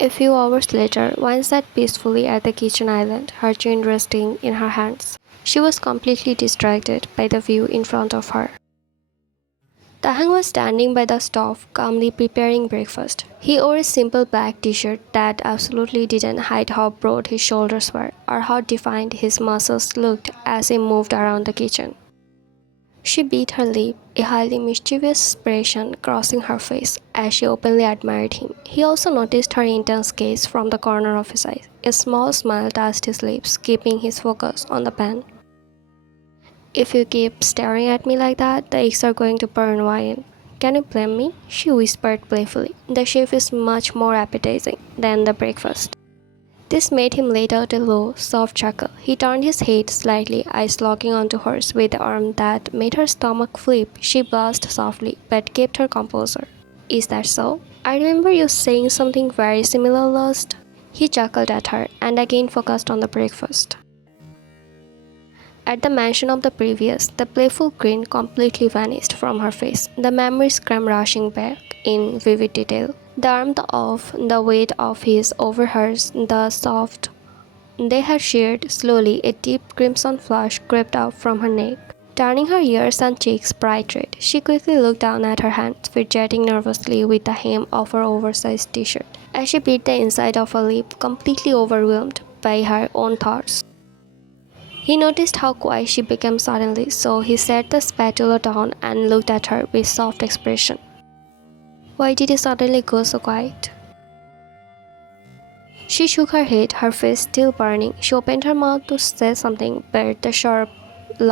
A few hours later, Wine sat peacefully at the kitchen island, her chin resting in her hands. She was completely distracted by the view in front of her. Taehyung was standing by the stove, calmly preparing breakfast. He wore a simple black t-shirt that absolutely didn't hide how broad his shoulders were or how defined his muscles looked as he moved around the kitchen. She bit her lip, a highly mischievous expression crossing her face as she openly admired him. He also noticed her intense gaze from the corner of his eye. A small smile touched his lips, keeping his focus on the pan. "If you keep staring at me like that, the eggs are going to burn, Wine. Can you blame me?" she whispered playfully. "The chef is much more appetizing than the breakfast." This made him let out a low, soft chuckle. He turned his head slightly, eyes locking onto hers with an arm that made her stomach flip. She blushed softly, but kept her composure. "Is that so? I remember you saying something very similar last." He chuckled at her, and again focused on the breakfast. At the mention of the previous, the playful grin completely vanished from her face. The memories came rushing back in vivid detail. The warmth of the weight of his over hers, the soft they had shared. Slowly, a deep crimson flush crept up from her neck, turning her ears and cheeks bright red. She quickly looked down at her hands, fidgeting nervously with the hem of her oversized t-shirt, as she bit the inside of her lip, completely overwhelmed by her own thoughts. He noticed how quiet she became suddenly, so he set the spatula down and looked at her with soft expression. "Why did you suddenly go so quiet?" She shook her head, her face still burning. She opened her mouth to say something, but the sharp,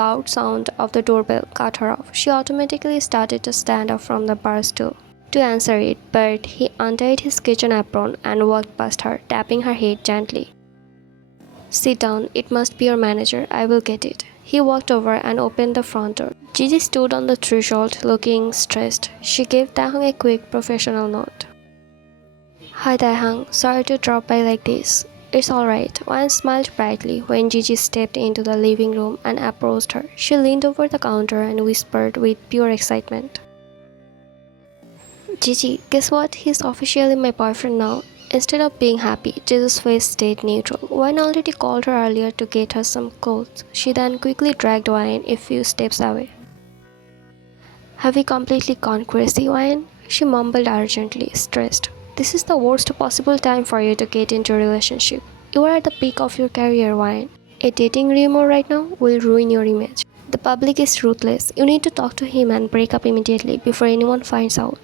loud sound of the doorbell cut her off. She automatically started to stand up from the bar stool to answer it, but he undid his kitchen apron and walked past her, tapping her head gently. "Sit down, it must be your manager, I will get it." He walked over and opened the front door. Gigi stood on the threshold, looking stressed. She gave Taehyung a quick professional nod. "Hi Taehyung, sorry to drop by like this." "It's alright." Wan smiled brightly when Gigi stepped into the living room and approached her. She leaned over the counter and whispered with pure excitement. "Gigi, guess what? He's officially my boyfriend now." Instead of being happy, Gigi's face stayed neutral. Wine already called her earlier to get her some clothes. She then quickly dragged Wine a few steps away. "Have you completely gone crazy, Wine?" She mumbled urgently, stressed. "This is the worst possible time for you to get into a relationship. You are at the peak of your career, Wine. A dating rumor right now will ruin your image. The public is ruthless. You need to talk to him and break up immediately before anyone finds out."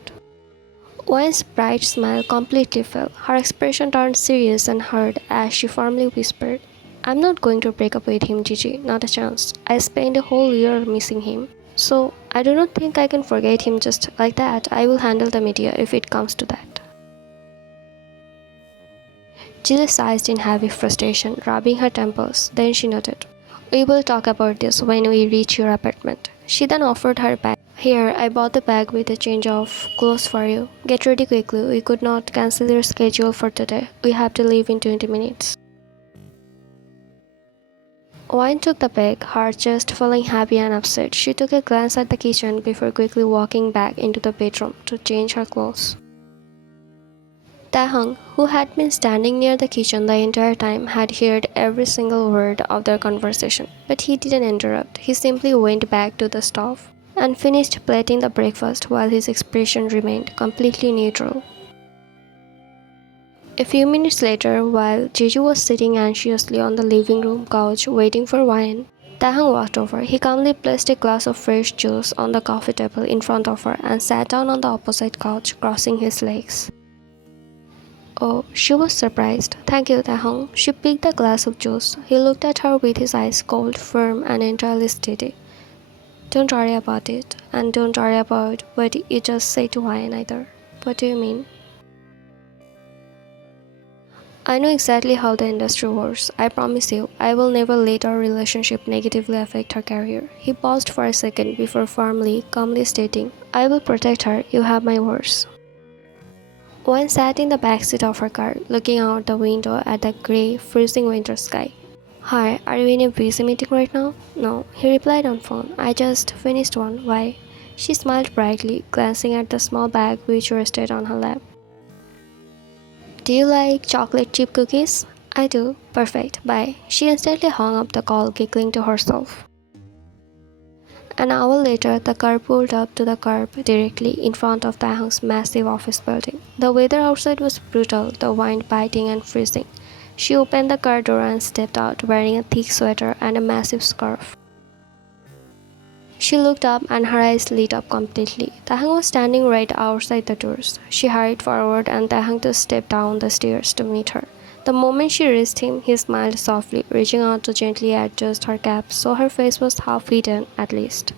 Wine's bright smile completely fell. Her expression turned serious and hard as she firmly whispered, "I'm not going to break up with him, Gigi. Not a chance. I spent a whole year missing him. So, I do not think I can forget him just like that. I will handle the media if it comes to that." Gigi sighed in heavy frustration, rubbing her temples. Then she nodded. "We will talk about this when we reach your apartment." She then offered her bag. "Here, I bought the bag with a change of clothes for you. Get ready quickly. We could not cancel your schedule for today. We have to leave in 20 minutes. Wine took the bag, her chest feeling happy and upset. She took a glance at the kitchen before quickly walking back into the bedroom to change her clothes. Taehyung, who had been standing near the kitchen the entire time, had heard every single word of their conversation, but he didn't interrupt. He simply went back to the stove and finished plating the breakfast while his expression remained completely neutral. A few minutes later, while Gigi was sitting anxiously on the living room couch waiting for Wine, Taehyung walked over. He calmly placed a glass of fresh juice on the coffee table in front of her and sat down on the opposite couch, crossing his legs. Oh, she was surprised. "Thank you, Taehyung." She picked the glass of juice. He looked at her with his eyes cold, firm, and entirely steady. "Don't worry about it, and don't worry about what you just said to Wine either." "What do you mean?" "I know exactly how the industry works. I promise you, I will never let our relationship negatively affect her career." He paused for a second before firmly, calmly stating, "I will protect her. You have my words." Wine sat in the backseat of her car, looking out the window at the grey, freezing winter sky. "Hi, are you in a busy meeting right now?" "No," he replied on phone. "I just finished one. Why?" She smiled brightly, glancing at the small bag which rested on her lap. Do you like chocolate chip cookies? I do. Perfect. Bye. She instantly hung up the call, giggling to herself. An hour later, the car pulled up to the curb directly in front of Taehyung's massive office building. The weather outside was brutal, the wind biting and freezing. She opened the car door and stepped out, wearing a thick sweater and a massive scarf. She looked up and her eyes lit up completely. Taehyung was standing right outside the doors. She hurried forward and Taehyung just stepped down the stairs to meet her. The moment she reached him, he smiled softly, reaching out to gently adjust her cap so her face was half hidden at least.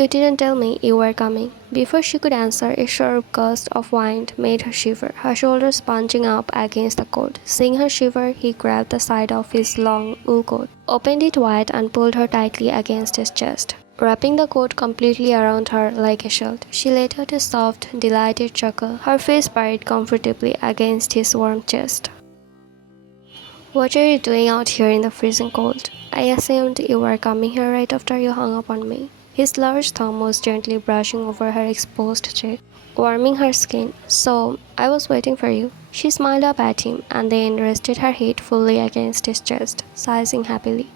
You didn't tell me you were coming. Before she could answer, a sharp gust of wind made her shiver, her shoulders punching up against the coat. Seeing her shiver, he grabbed the side of his long wool coat, opened it wide and pulled her tightly against his chest, wrapping the coat completely around her like a shield. She let out a soft, delighted chuckle, her face buried comfortably against his warm chest. What are you doing out here in the freezing cold? I assumed you were coming here right after you hung up on me. His large thumb was gently brushing over her exposed cheek, warming her skin. So, I was waiting for you. She smiled up at him and then rested her head fully against his chest, sighing happily.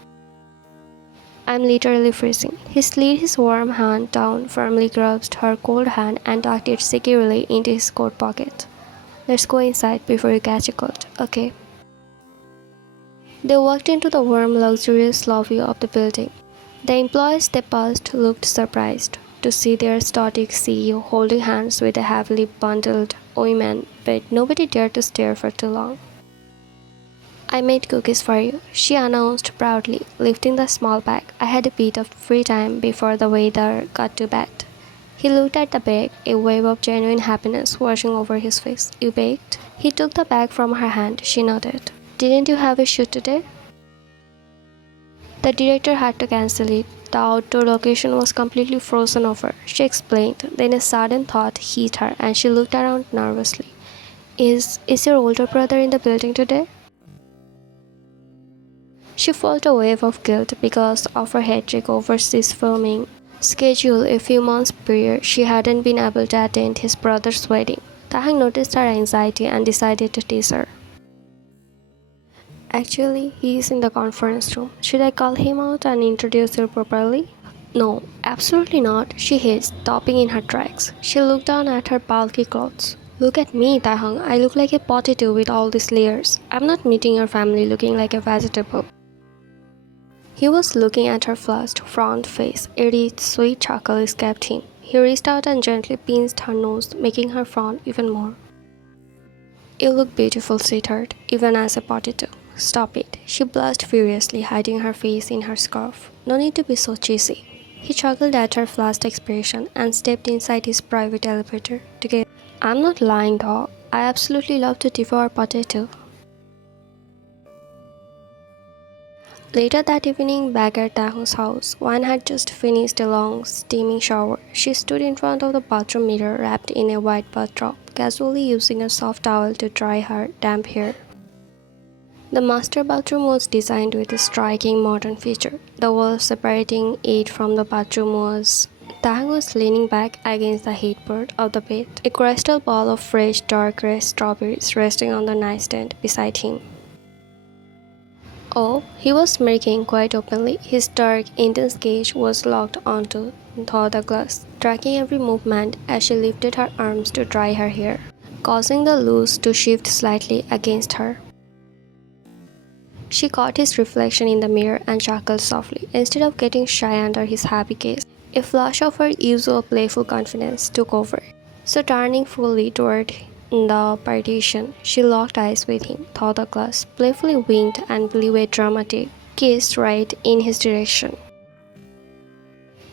I'm literally freezing. He slid his warm hand down, firmly grasped her cold hand and tucked it securely into his coat pocket. Let's go inside before you catch a cold, okay? They walked into the warm, luxurious lobby of the building. The employees they passed looked surprised to see their static CEO holding hands with a heavily bundled woman, but nobody dared to stare for too long. I made cookies for you, she announced proudly, lifting the small bag. I had a bit of free time before the waiter got to bed. He looked at the bag, a wave of genuine happiness washing over his face. You baked? He took the bag from her hand. She nodded. Didn't you have a shoot today? The director had to cancel it. The outdoor location was completely frozen over, she explained. Then a sudden thought hit her and she looked around nervously. Is your older brother in the building today? She felt a wave of guilt because of her hectic overseas filming schedule a few months prior. She hadn't been able to attend his brother's wedding. Taehyung noticed her anxiety and decided to tease her. Actually, he is in the conference room. Should I call him out and introduce you properly? No, absolutely not, she hissed, stopping in her tracks. She looked down at her bulky clothes. Look at me, Taehyung. I look like a potato with all these layers. I'm not meeting your family looking like a vegetable. He was looking at her flushed, front face. A rich, sweet chuckle escaped him. He reached out and gently pinched her nose, making her frown even more. You look beautiful, sweetheart, even as a potato. Stop it, she blushed furiously, hiding her face in her scarf. No need to be so cheesy. He chuckled at her flushed expression and stepped inside his private elevator together. I'm not lying though. I absolutely love to devour potato. Later that evening, back at Taehyung's house, Wan had just finished a long, steaming shower. She stood in front of the bathroom mirror wrapped in a white bathrobe, casually using a soft towel to dry her damp hair. The master bathroom was designed with a striking modern feature. The wall separating it from the bathroom was... Taehyung was leaning back against the headboard of the bed, a crystal ball of fresh dark red strawberries resting on the nightstand beside him. Oh, he was smirking quite openly. His dark, intense gaze was locked onto the glass, tracking every movement as she lifted her arms to dry her hair, causing the loose to shift slightly against her. She caught his reflection in the mirror and chuckled softly. Instead of getting shy under his happy gaze, a flash of her usual playful confidence took over. So turning fully toward the partition, she locked eyes with him, through the glass, playfully winked and blew a dramatic kiss right in his direction.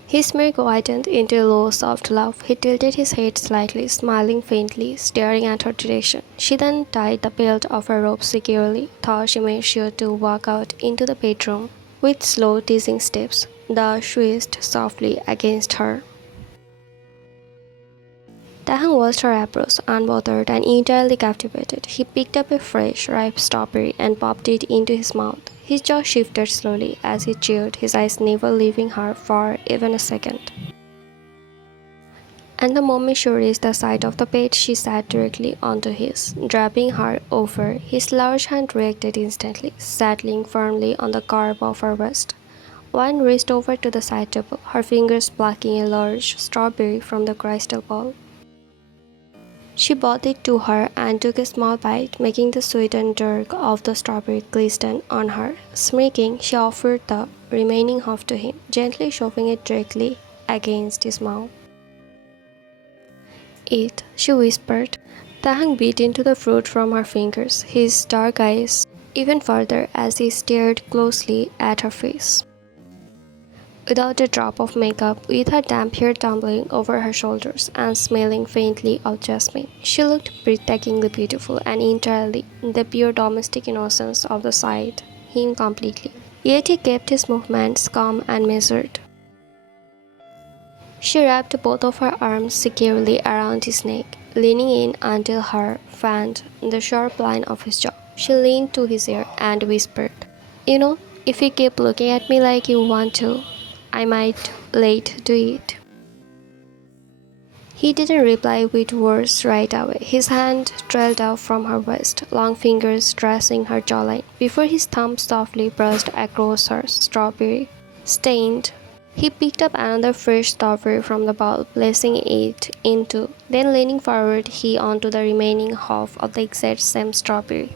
His smirk widened into a low, soft laugh. He tilted his head slightly, smiling faintly, staring at her direction. She then tied the belt of her robe securely, though she made sure to walk out into the bedroom with slow, teasing steps. The swished softly against her. Taehyung watched her approach, unbothered and entirely captivated. He picked up a fresh, ripe strawberry and popped it into his mouth. His jaw shifted slowly as he chewed, his eyes never leaving her for even a second. And the moment she reached the side of the bed, she sat directly onto his, draping her over. His large hand reacted instantly, settling firmly on the curve of her wrist. One reached over to the side table, her fingers plucking a large strawberry from the crystal bowl. She brought it to her and took a small bite, making the sweetened dark of the strawberry glisten on her. Smirking, she offered the remaining half to him, gently shoving it directly against his mouth. "Eat," she whispered. Taehyung bit into the fruit from her fingers, his dark eyes even further as he stared closely at her face. Without a drop of makeup, with her damp hair tumbling over her shoulders and smelling faintly of jasmine, she looked breathtakingly beautiful and entirely the pure domestic innocence of the sight him completely. Yet he kept his movements calm and measured. She wrapped both of her arms securely around his neck, leaning in until her fanned the sharp line of his jaw. She leaned to his ear and whispered, "You know, if you keep looking at me like you want to, I might late do it." He didn't reply with words right away. His hand trailed out from her waist, long fingers tracing her jawline, before his thumb softly brushed across her strawberry stained. He picked up another fresh strawberry from the bowl, placing it into, then leaning forward, he onto the remaining half of the exact same strawberry.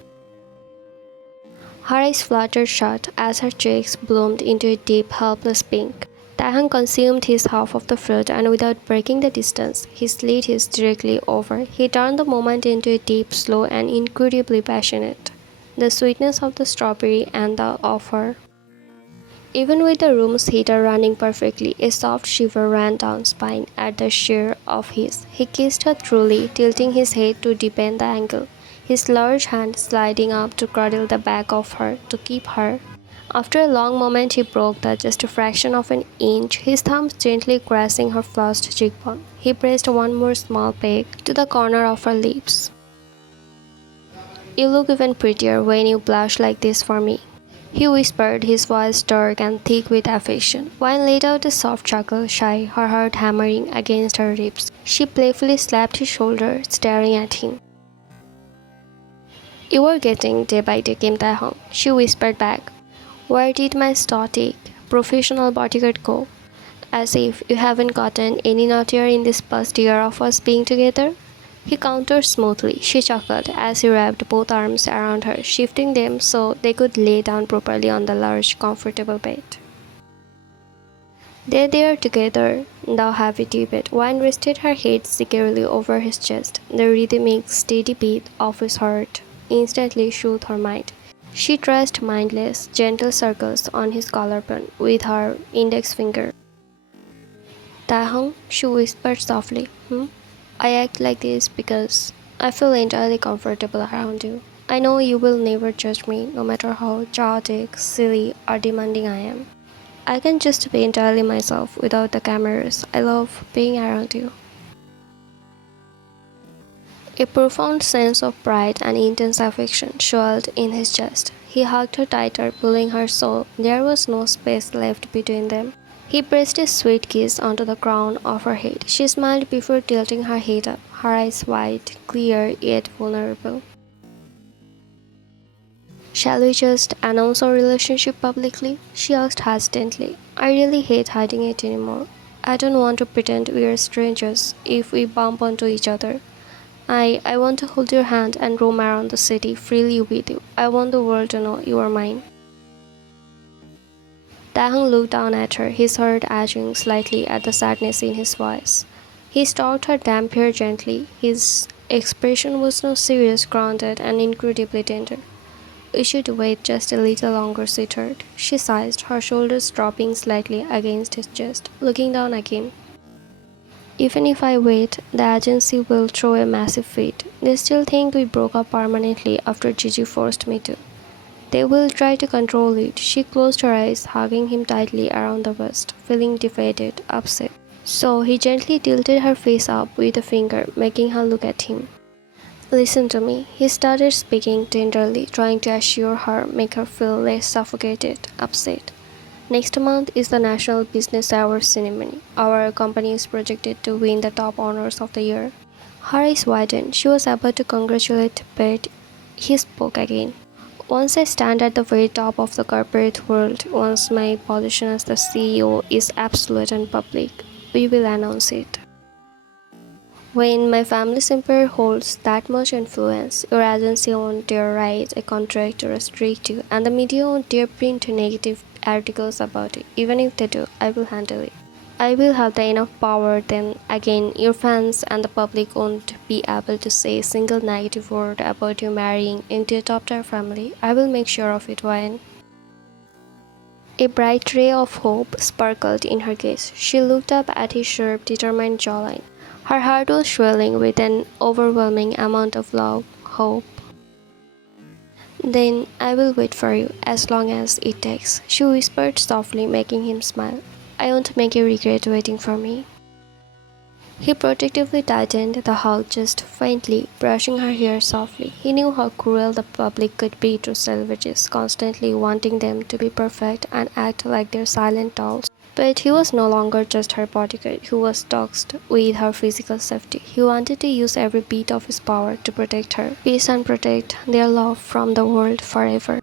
Her eyes fluttered shut as her cheeks bloomed into a deep, helpless pink. Taehyung consumed his half of the fruit, and without breaking the distance, he slid his directly over. He turned the moment into a deep, slow, and incredibly passionate. The sweetness of the strawberry and the offer. Even with the room's heater running perfectly, a soft shiver ran down spine at the sheer of his. He kissed her truly, tilting his head to deepen the angle, his large hand sliding up to cuddle the back of her to keep her. After a long moment, he broke that just a fraction of an inch, his thumbs gently caressing her flushed cheekbone. He pressed one more small peg to the corner of her lips. "You look even prettier when you blush like this for me," he whispered, his voice dark and thick with affection. Wine let out a soft chuckle, shy, her heart hammering against her ribs. She playfully slapped his shoulder, staring at him. "You are getting day by day, Kim Taehyung," she whispered back. "Where did my static, professional bodyguard go? As if you haven't gotten any naughtier in this past year of us being together." He countered smoothly. She chuckled as he wrapped both arms around her, shifting them so they could lay down properly on the large, comfortable bed. They there together, the heavy bed. Wine rested her head securely over his chest. The rhythmic, steady beat of his heart instantly soothed her mind. She traced mindless, gentle circles on his collarbone with her index finger. "Taehyung," she whispered softly, "I act like this because I feel entirely comfortable around you. I know you will never judge me, no matter how chaotic, silly, or demanding I am. I can just be entirely myself without the cameras. I love being around you." A profound sense of pride and intense affection swelled in his chest. He hugged her tighter, pulling her so there was no space left between them. He pressed a sweet kiss onto the crown of her head. She smiled before tilting her head up, her eyes wide, clear yet vulnerable. "Shall we just announce our relationship publicly?" she asked hesitantly. "I really hate hiding it anymore. I don't want to pretend we are strangers if we bump into each other. I want to hold your hand and roam around the city freely with you. I want the world to know you are mine." Taehyung looked down at her, his heart edging slightly at the sadness in his voice. He stroked her damp hair gently. His expression was now serious, grounded, and incredibly tender. "We should wait just a little longer, sweetheart," she sighed, her shoulders dropping slightly against his chest, looking down again. "Even if I wait, the agency will throw a massive fit. They still think we broke up permanently after Gigi forced me to. They will try to control it." She closed her eyes, hugging him tightly around the waist, feeling defeated, upset. So he gently tilted her face up with a finger, making her look at him. "Listen to me," he started speaking tenderly, trying to assure her, make her feel less suffocated, upset. Next month is the National Business Awards ceremony. Our company is projected to win the top honors of the year. Her eyes widened. She was about to congratulate, but he spoke again. Once I stand at the very top of the corporate world, once my position as the CEO is absolute and public, we will announce it. When my family's empire holds that much influence, your agency won't dare write a contract to restrict you, and the media won't dare print negative articles about it. Even if they do, I will handle it. I will have the enough power then again your fans and the public won't be able to say a single negative word about you marrying into a top tier family. I will make sure of it, Ryan. A bright ray of hope sparkled in her gaze. She looked up at his sharp, determined jawline. Her heart was swelling with an overwhelming amount of love, hope. Then I will wait for you, as long as it takes, she whispered softly, making him smile. I won't make you regret waiting for me. He protectively tightened the hull just faintly, brushing her hair softly. He knew how cruel the public could be to savages, constantly wanting them to be perfect and act like their silent dolls. But he was no longer just her bodyguard, he was tasked with her physical safety. He wanted to use every bit of his power to protect her, peace and protect their love from the world forever.